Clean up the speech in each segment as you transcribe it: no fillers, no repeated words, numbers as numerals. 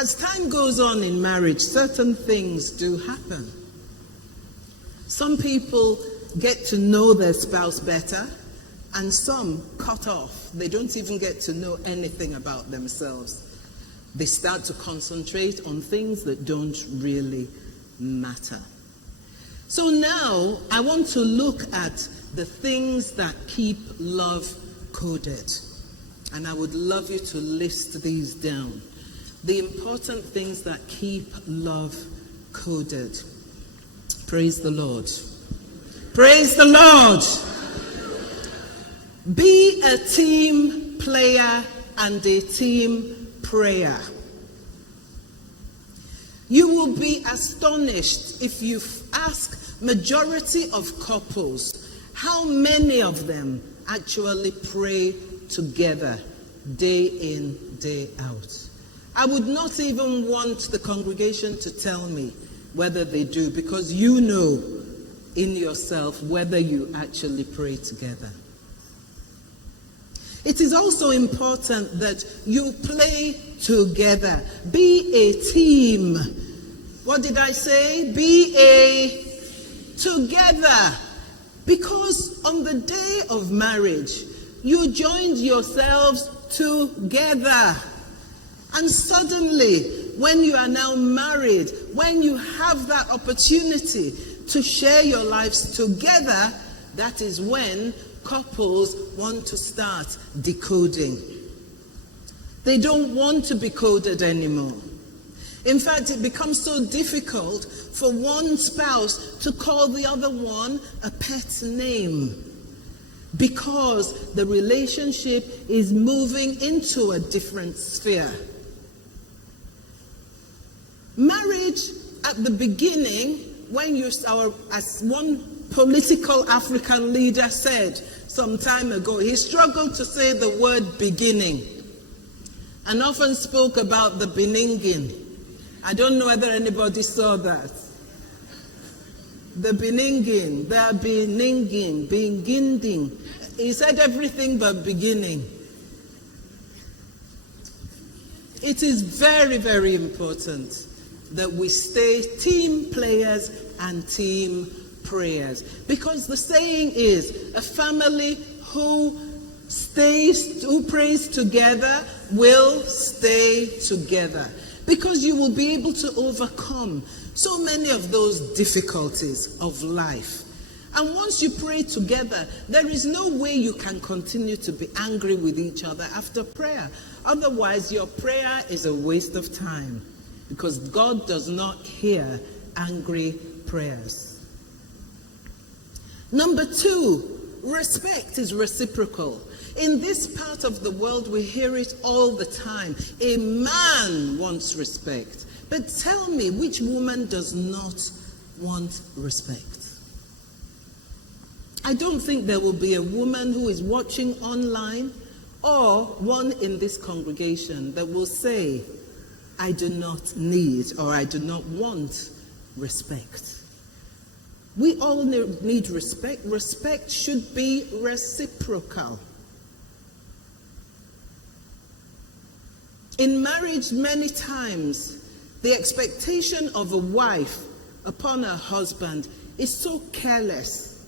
As time goes on in marriage, certain things do happen. Some people get to know their spouse better, and some cut off. They don't even get to know anything about themselves. They start to concentrate on things that don't really matter. So now I want to look at the things that keep love coded. And I would love you to list these down. The important things that keep love coded. Praise the Lord. Praise the Lord. Be a team player and a team prayer. You will be astonished if you ask majority of couples how many of them actually pray together day in, day out. I would not even want the congregation to tell me whether they do, because you know in yourself whether you actually pray together. It is also important that you play together. Be a team. What did I say? Be a together. Because on the day of marriage, you joined yourselves together. And suddenly, when you are now married, when you have that opportunity to share your lives together, that is when couples want to start decoding. They don't want to be coded anymore. In fact, it becomes so difficult for one spouse to call the other one a pet name, because the relationship is moving into a different sphere. Marriage at the beginning, when you saw, as one political African leader said some time ago, he struggled to say the word beginning and often spoke about the beninging. I don't know whether anybody saw that. The beninging, the beninging, beginning. He said everything but beginning. It is very, very important that we stay team players and team prayers. Because the saying is, a family who prays together will stay together. Because you will be able to overcome so many of those difficulties of life. And once you pray together, there is no way you can continue to be angry with each other after prayer. Otherwise, your prayer is a waste of time. Because God does not hear angry prayers. Number 2, respect is reciprocal. In this part of the world, we hear it all the time. A man wants respect. But tell me, which woman does not want respect? I don't think there will be a woman who is watching online or one in this congregation that will say, I do not need or I do not want respect. We all need respect. Respect should be reciprocal. In marriage, many times, the expectation of a wife upon her husband is so careless.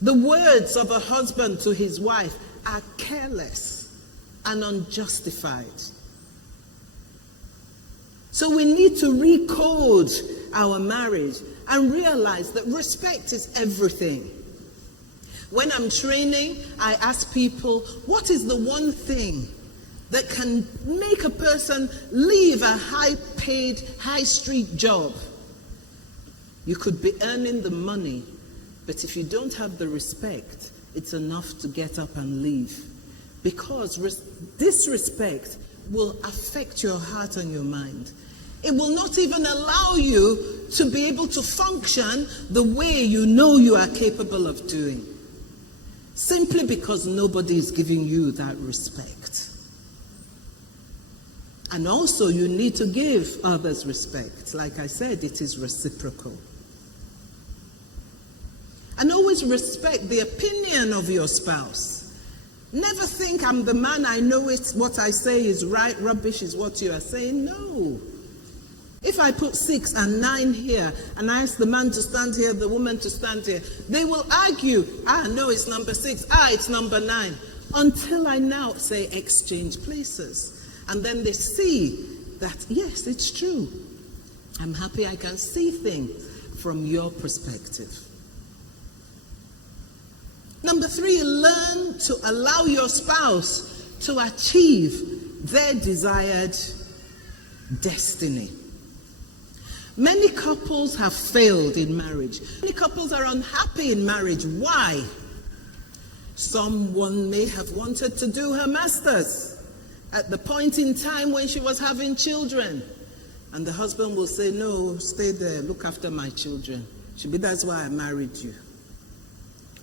The words of a husband to his wife are careless and unjustified. So we need to recode our marriage and realize that respect is everything. When I'm training, I ask people, what is the one thing that can make a person leave a high-paid, high-street job? You could be earning the money, but if you don't have the respect, it's enough to get up and leave. Because disrespect will affect your heart and your mind. It will not even allow you to be able to function the way you know you are capable of doing. Simply because nobody is giving you that respect. And also you need to give others respect. Like I said, it is reciprocal. And always respect the opinion of your spouse. Never think I'm the man, I know it, what I say is right, rubbish is what you are saying. No. If I put 6 and 9 here, and I ask the man to stand here, the woman to stand here, they will argue, no, it's number 6, it's number 9, until I now say exchange places. And then they see that, yes, it's true. I'm happy I can see things from your perspective. Number 3, learn to allow your spouse to achieve their desired destiny. Many couples have failed in marriage. Many couples are unhappy in marriage. Why? Someone may have wanted to do her master's at the point in time when she was having children. And the husband will say, no, stay there, look after my children. Should be that's why I married you.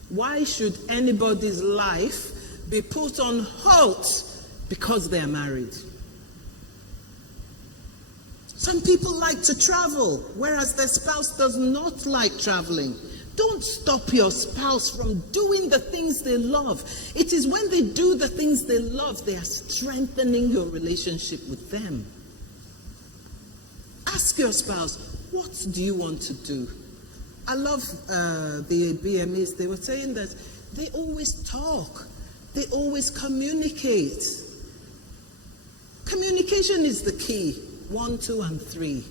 Why should anybody's life be put on halt because they're married? Some people like to travel, whereas their spouse does not like traveling. Don't stop your spouse from doing the things they love. It is when they do the things they love, they are strengthening your relationship with them. Ask your spouse, what do you want to do? I love the BMEs. They were saying that they always talk. They always communicate. Communication is the key. 1, 2, and 3.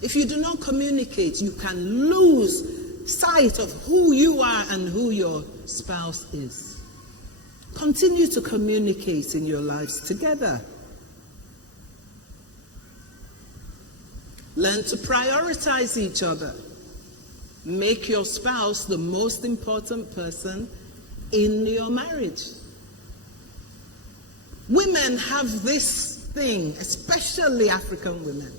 If you do not communicate, you can lose sight of who you are and who your spouse is. Continue to communicate in your lives together. Learn to prioritize each other. Make your spouse the most important person in your marriage. Women have this thing, especially African women.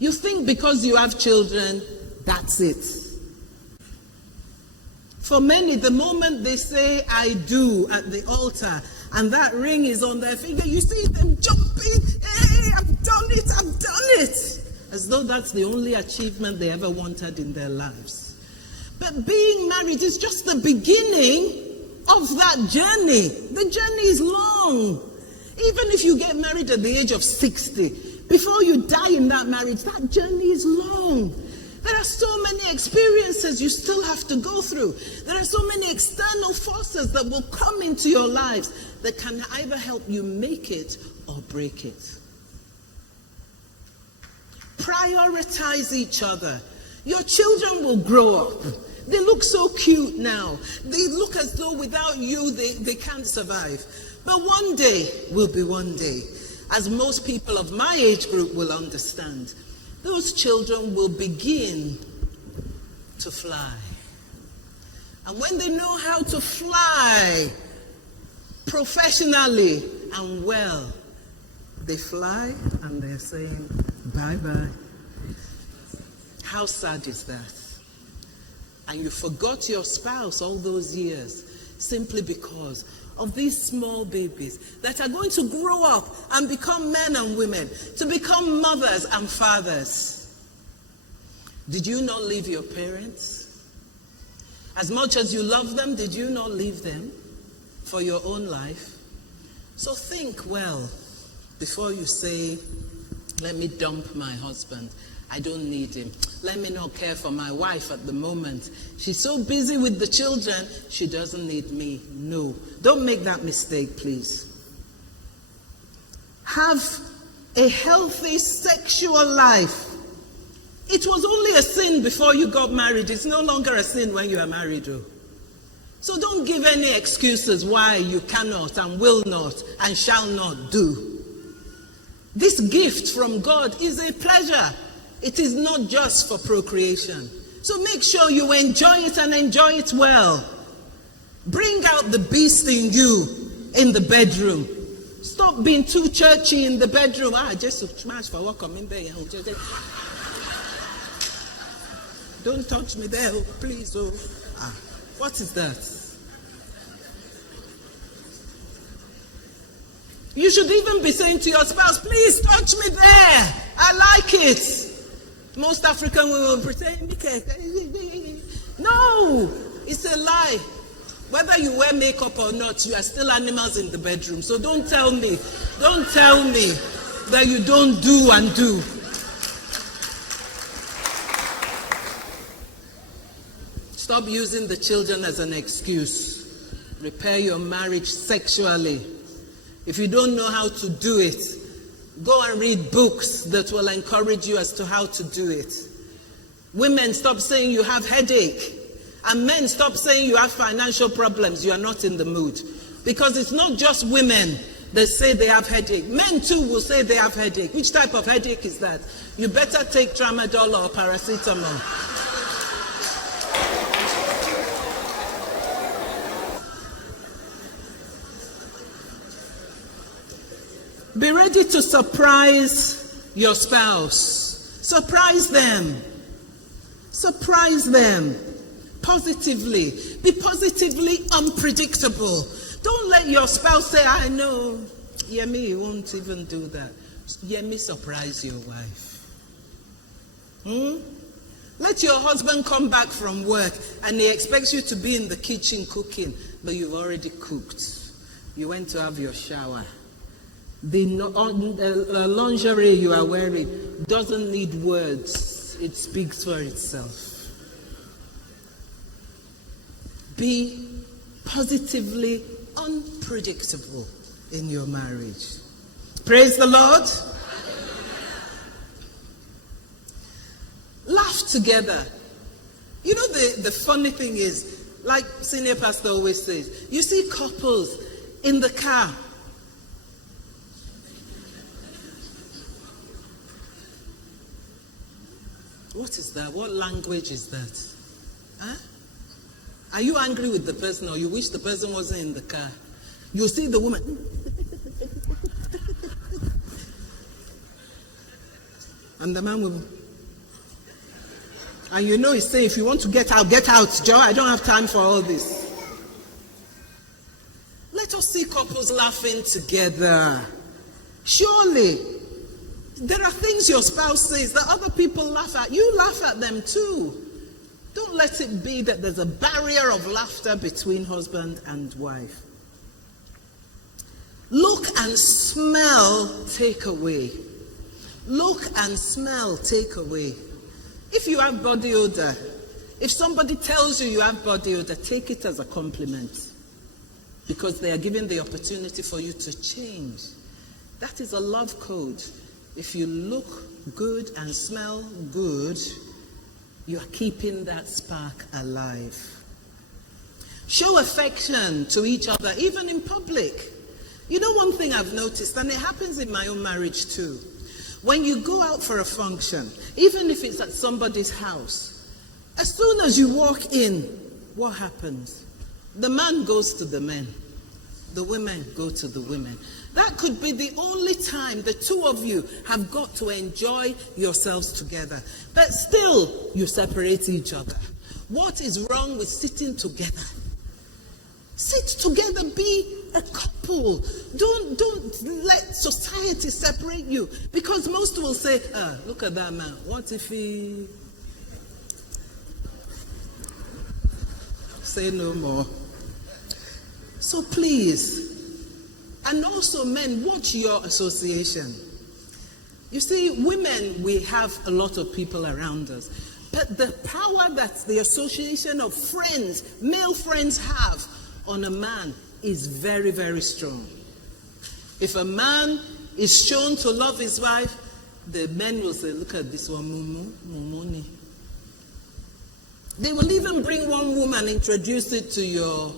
You think because you have children, that's it. For many, the moment they say, I do at the altar, and that ring is on their finger, you see them jumping, hey, I've done it, I've done it. As though that's the only achievement they ever wanted in their lives. But being married is just the beginning of that journey. The journey is long. Even if you get married at the age of 60, before you die in that marriage, that journey is long. There are so many experiences you still have to go through. There are so many external forces that will come into your lives that can either help you make it or break it. Prioritize each other. Your children will grow up. They look so cute now. They look as though without you they can't survive. But one day will be one day. As most people of my age group will understand, those children will begin to fly. And when they know how to fly professionally and well, they fly and they're saying, bye-bye. How sad is that? And you forgot your spouse all those years simply because of these small babies that are going to grow up and become men and women, to become mothers and fathers. Did you not leave your parents? As much as you love them, did you not leave them for your own life? So think well before you say, let me dump my husband. I don't need him. Let me not care for my wife at the moment. She's so busy with the children, she doesn't need me. No, don't make that mistake, please. Have a healthy sexual life. It was only a sin before you got married. It's no longer a sin when you are married. So don't give any excuses why you cannot and will not and shall not do. This gift from God is a pleasure. It is not just for procreation. So make sure you enjoy it and enjoy it well. Bring out the beast in you in the bedroom. Stop being too churchy in the bedroom. Just smash for what come in there. Don't touch me there, please. What is that? You should even be saying to your spouse, please touch me there. I like it. Most African women will pretend, no, it's a lie. Whether you wear makeup or not, you are still animals in the bedroom. So don't tell me that you don't do and do. Stop using the children as an excuse. Repair your marriage sexually. If you don't know how to do it, go and read books that will encourage you as to how to do it. Women, stop saying you have headache. And men, stop saying you have financial problems. You are not in the mood. Because it's not just women that say they have headache. Men too will say they have headache. Which type of headache is that? You better take tramadol or paracetamol. Be ready to surprise your spouse. Surprise them. Surprise them positively. Be positively unpredictable. Don't let your spouse say, I know, Yemi won't even do that. Yemi, surprise your wife. Let your husband come back from work and he expects you to be in the kitchen cooking, but you've already cooked. You went to have your shower. The lingerie you are wearing doesn't need words. It speaks for itself. Be positively unpredictable in your marriage. Praise the Lord. Laugh together. You know, the funny thing is, like Senior Pastor always says, you see couples in the car. What is that? What language is that? Huh? Are you angry with the person or you wish the person wasn't in the car? You see the woman. And the man will. And you know he's saying, if you want to get out, Joe. I don't have time for all this. Let us see couples laughing together. Surely. There are things your spouse says that other people laugh at. You laugh at them too. Don't let it be that there's a barrier of laughter between husband and wife. Look and smell, take away. Look and smell, take away. If you have body odor, if somebody tells you you have body odor, take it as a compliment. Because they are giving the opportunity for you to change. That is a love code. If you look good and smell good, you are keeping that spark alive. Show affection to each other, even in public. You know, one thing I've noticed, and it happens in my own marriage too. When you go out for a function, even if it's at somebody's house, as soon as you walk in, what happens? The man goes to the men. The women go to the women. That could be the only time the two of you have got to enjoy yourselves together. But still, you separate each other. What is wrong with sitting together? Sit together, be a couple. Don't let society separate you. Because most will say, look at that man. What if he... Say no more. So please... And also, men, watch your association. You see, women, we have a lot of people around us. But the power that the association of friends, male friends, have on a man is very, very strong. If a man is shown to love his wife, the men will say, look at this one, Mumoni. They will even bring one woman, introduce it to your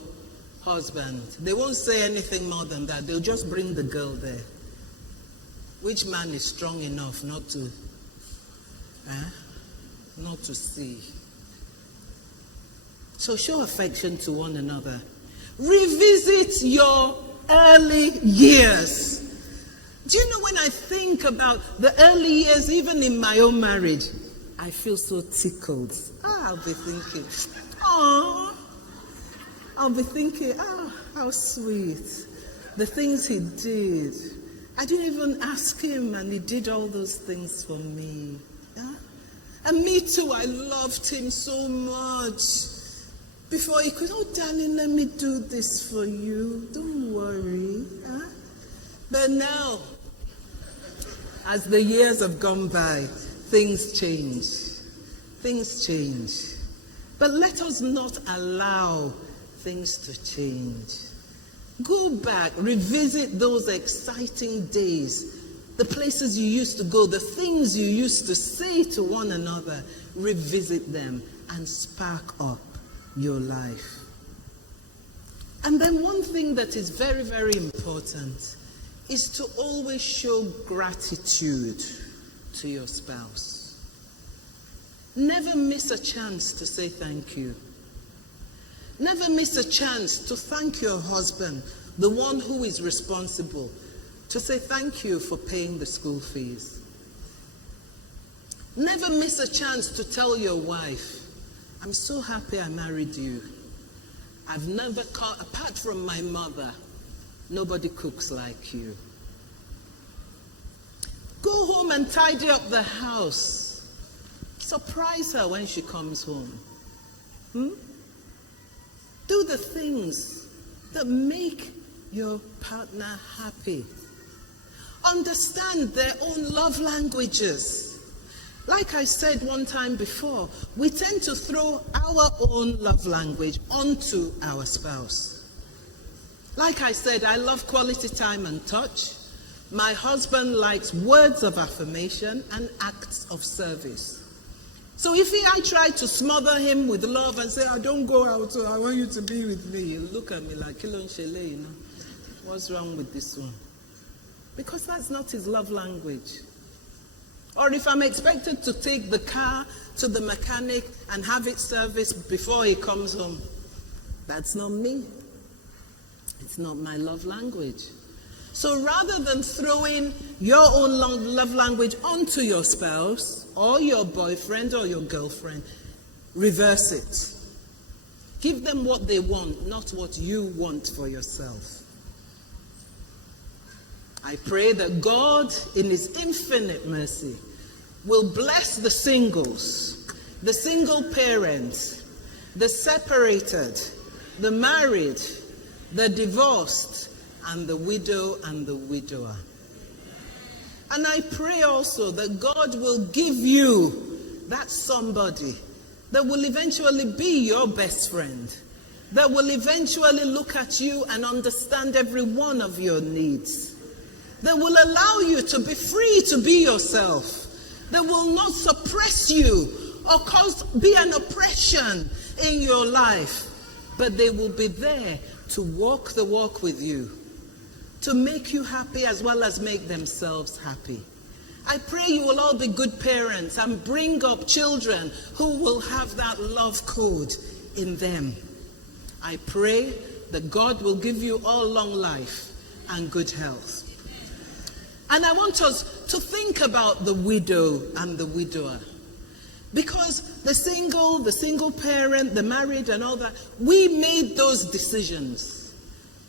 husband. They won't say anything more than that. They'll just bring the girl there. Which man is strong enough not to see? So show affection to one another. Revisit your early years. Do you know, when I think about the early years, even in my own marriage, I feel so tickled. I'll be thinking, aww. I'll be thinking, how sweet. The things he did. I didn't even ask him, and he did all those things for me. Yeah? And me too, I loved him so much. Before he could, oh darling, let me do this for you. Don't worry. Huh? But now, as the years have gone by, things change. Things change. But let us not allow things to change. Go back, revisit those exciting days, the places you used to go, the things you used to say to one another. Revisit them and spark up your life. And then one thing that is very, very important is to always show gratitude to your spouse. Never miss a chance to say thank you. Never miss a chance to thank your husband, the one who is responsible, to say thank you for paying the school fees. Never miss a chance to tell your wife, I'm so happy I married you. I've never caught, apart from my mother, nobody cooks like you. Go home and tidy up the house. Surprise her when she comes home. Do the things that make your partner happy. Understand their own love languages. Like I said one time before, we tend to throw our own love language onto our spouse. Like I said, I love quality time and touch. My husband likes words of affirmation and acts of service. So if I try to smother him with love and say, I don't go out, so I want you to be with me, he'll look at me like, Kilon Shele, you know, what's wrong with this one? Because that's not his love language. Or if I'm expected to take the car to the mechanic and have it serviced before he comes home, that's not me. It's not my love language. So rather than throwing your own love language onto your spouse or your boyfriend or your girlfriend, reverse it. Give them what they want, not what you want for yourself. I pray that God, in His infinite mercy, will bless the singles, the single parents, the separated, the married, the divorced, and the widow and the widower. And I pray also that God will give you that somebody that will eventually be your best friend, that will eventually look at you and understand every one of your needs, that will allow you to be free to be yourself, that will not suppress you or be an oppression in your life, but they will be there to walk the walk with you, to make you happy as well as make themselves happy. I pray you will all be good parents and bring up children who will have that love code in them. I pray that God will give you all long life and good health. And I want us to think about the widow and the widower. Because the single parent, the married and all that, we made those decisions.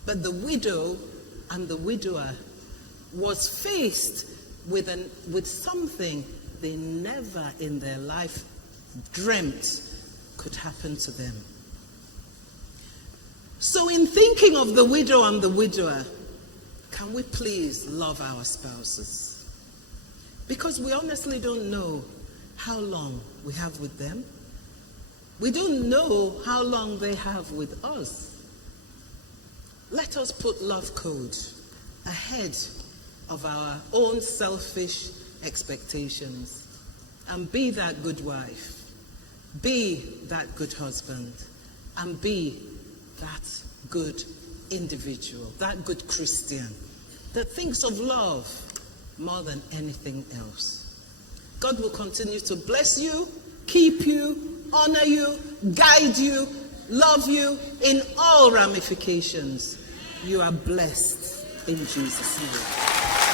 But the widow and the widower was faced with something they never in their life dreamt could happen to them. So in thinking of the widow and the widower, can we please love our spouses? Because we honestly don't know how long we have with them. We don't know how long they have with us. Let us put love code ahead of our own selfish expectations and be that good wife, be that good husband, and be that good individual, that good Christian that thinks of love more than anything else. God will continue to bless you, keep you, honor you, guide you, love you in all ramifications. You are blessed in Jesus' name.